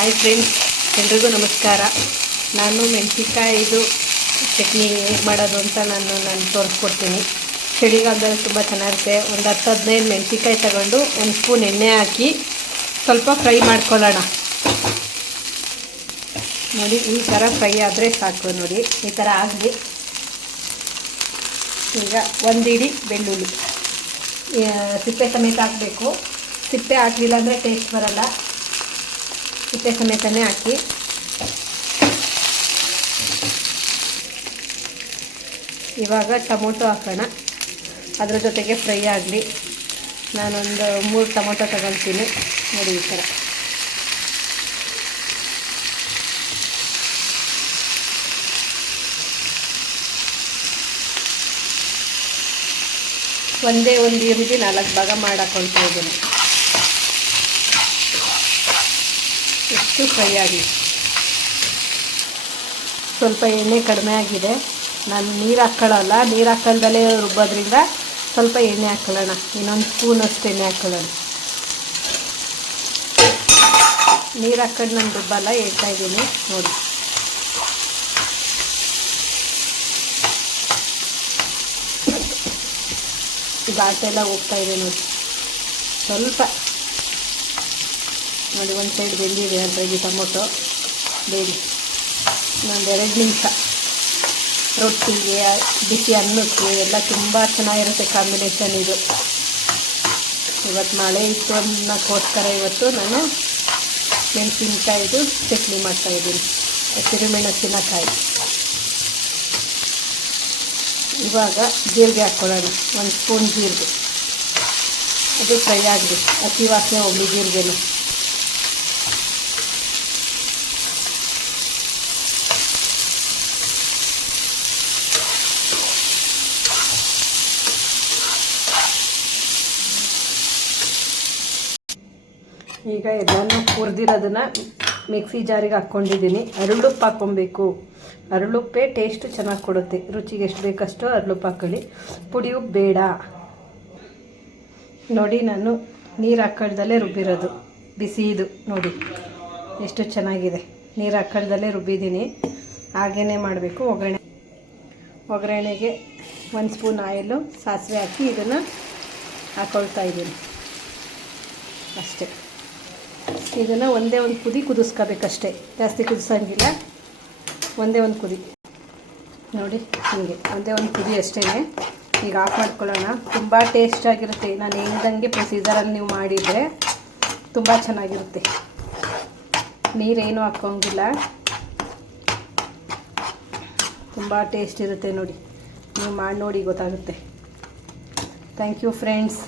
Hi friends ಎಲ್ರಿಗೂ ನಮಸ್ಕಾರ. ನಾನು ಮೆಣಸಿನ್ಕಾಯಿದು ಚಟ್ನಿ ಹೇಗೆ ಮಾಡೋದು ಅಂತ ನಾನು ನಾನು ತೋರಿಸ್ಕೊಡ್ತೀನಿ. ಚಳಿಗಾಲದಲ್ಲಿ ತುಂಬ ಚೆನ್ನಾಗಿರುತ್ತೆ. ಒಂದು ಹತ್ತು ಹದಿನೈದು ಮೆಣಸಿನ್ಕಾಯಿ ತಗೊಂಡು ಒಂದು ಸ್ಪೂನ್ ಎಣ್ಣೆ ಹಾಕಿ ಸ್ವಲ್ಪ ಫ್ರೈ ಮಾಡ್ಕೊಳ್ಳೋಣ. ನೋಡಿ, ಈ ಥರ ಫ್ರೈ ಆದರೆ ಸಾಕು ನೋಡಿ. ಈ ಥರ ಆಗಲಿ. ಈಗ ಒಂದು ಇಡಿ ಬೆಳ್ಳುಳ್ಳಿ. ಸಿಪ್ಪೆ ಸಮೇತ ಹಾಕಬೇಕು. ಸಿಪ್ಪೆ ಹಾಕಲಿಲ್ಲ ಅಂದರೆ ಟೇಸ್ಟ್ ಬರಲ್ಲ. ಸಿಪ್ಪೆ ಸಮೇತನೇ ಹಾಕಿ ಇವಾಗ ಟೊಮೊಟೊ ಹಾಕೋಣ. ಅದ್ರ ಜೊತೆಗೆ ಫ್ರೈ ಆಗಲಿ. ನಾನೊಂದು ಮೂರು ಟೊಮೊಟೊ ತಗೊಳ್ತೀನಿ. ನೋಡಿ ಈ ಥರ. ಒಂದೇ ಒಂದು ಈರುಳ್ಳಿ ನಾಲ್ಕು ಭಾಗ ಮಾಡಾಕೊಳ್ತಾ ಇದ್ದೀನಿ ಎಷ್ಟು ಫ್ರೈ ಆಗಲಿ ಸ್ವಲ್ಪ ಎಣ್ಣೆ ಕಡಿಮೆ ಆಗಿದೆ. ನಾನು ನೀರು ಹಾಕ್ಕೊಳ್ಳಲ್ಲ ನೀರು ಹಾಕಲ್ದಲೇ ರುಬ್ಬೋದ್ರಿಂದ ಸ್ವಲ್ಪ ಎಣ್ಣೆ ಹಾಕ್ಕೊಳ್ಳೋಣ ಇನ್ನೊಂದು ಸ್ಪೂನ್ ಅಷ್ಟು ಎಣ್ಣೆ ಹಾಕ್ಕೊಳ್ಳೋಣ ನೀರು ಹಾಕೊಂಡು ನಾನು ರುಬ್ಬಲ್ಲ, ಹೇಳ್ತಾ ಇದ್ದೀನಿ. ನೋಡಿ. ಬಾಟೆಲ್ಲ ಹೋಗ್ತಾ ಇದೆ ನೋಡಿ. ಸ್ವಲ್ಪ ನೋಡಿ, ಒಂದು ಸೈಡ್ ಬೆಂದಿದೆ ಅದ್ರಾಗಿ ಟೊಮೊಟೊ. ಬೇಡಿ. ಇನ್ನೊಂದು ಎರಡು ನಿಮಿಷ. ರೊಟ್ಟಿಗೆ, ಬಿಸಿ ಅನ್ನಕ್ಕೆ ಎಲ್ಲ ತುಂಬ ಚೆನ್ನಾಗಿರುತ್ತೆ ಕಾಂಬಿನೇಷನ್ ಇದು. ಇವತ್ತು ಮಳೆ ಇತ್ತು ಅನ್ನೋಕ್ಕೋಸ್ಕರ ಇವತ್ತು ನಾನು ಮೆಣಸಿನಕಾಯಿದು ಚಟ್ನಿ ಮಾಡ್ತಾಯಿದ್ದೀನಿ ಹಸಿರು ಮೆಣಸಿನಕಾಯಿ ಇವಾಗ ಜೀರಿಗೆ ಹಾಕ್ಕೊಳ್ಳೋಣ ಒಂದು ಸ್ಪೂನ್ ಜೀರಿಗೆ. ಅದು ಫ್ರೈ ಆಗಲಿ. ಹಸಿ ವಾಸನೆ ಹೋಗಲಿ ಜೀರಿಗೆನು. ಈಗ ಎಲ್ಲಾನು ಹುರಿದಿರೋದನ್ನ ಮಿಕ್ಸಿ ಜಾರಿಗೆ ಹಾಕ್ಕೊಂಡಿದ್ದೀನಿ. ಅರಳುಪ್ಪು ಹಾಕ್ಕೊಬೇಕು ಅರಳುಪ್ಪೇ ಟೇಸ್ಟ್ ಚೆನ್ನಾಗಿ ಕೊಡುತ್ತೆ. ರುಚಿಗೆ ಎಷ್ಟು ಬೇಕಷ್ಟು ಅರಳುಪ್ಪು ಹಾಕೊಳ್ಳಿ ಪುಡಿ ಬೇಡ. ನೋಡಿ ನಾನು ನೀರು ಹಾಕೊಳ್ದಲ್ಲೇ ರುಬ್ಬಿರೋದು. ಬಿಸಿದು, ನೋಡಿ. ಎಷ್ಟು ಚೆನ್ನಾಗಿದೆ. ನೀರು ಹಾಕೊಳ್ದಲ್ಲೇ ರುಬ್ಬಿದ್ದೀನಿ. ಹಾಗೇ ಮಾಡಬೇಕು. ಒಗ್ಗರಣೆ. ಒಗ್ಗರಣೆಗೆ ಒಂದು ಸ್ಪೂನ್ ಆಯಿಲು ಸಾಸಿವೆ ಹಾಕಿ ಇದನ್ನು ಹಾಕೊಳ್ತಾ ಇದ್ದೀನಿ. ಅಷ್ಟೇ. ಇದನ್ನು ಒಂದೇ ಒಂದು ಕುದಿ ಕುದಿಸ್ಕೋಬೇಕಷ್ಟೇ. ಜಾಸ್ತಿ ಕುದಿಸೋಂಗಿಲ್ಲ. ಒಂದೇ ಒಂದು ಕುದಿ. ನೋಡಿ, ಹೀಗೆ. ಒಂದೇ ಒಂದು ಕುದಿ ಅಷ್ಟೇ. ಈಗ ಆಫ್ ಮಾಡ್ಕೊಳ್ಳೋಣ. ತುಂಬ ಟೇಸ್ಟಾಗಿರುತ್ತೆ ನಾನು ಹೇಳ್ದಂಗೆ ಪ್ರೊಸೀಜರಲ್ಲಿ ನೀವು ಮಾಡಿದರೆ ತುಂಬ ಚೆನ್ನಾಗಿರುತ್ತೆ. ನೀರೇನು ಹಾಕೋಂಗಿಲ್ಲ ತುಂಬ ಟೇಸ್ಟ್ ಇರುತ್ತೆ ನೋಡಿ. ನೀವು ಮಾಡಿ ನೋಡಿ ಗೊತ್ತಾಗುತ್ತೆ. Thank you friends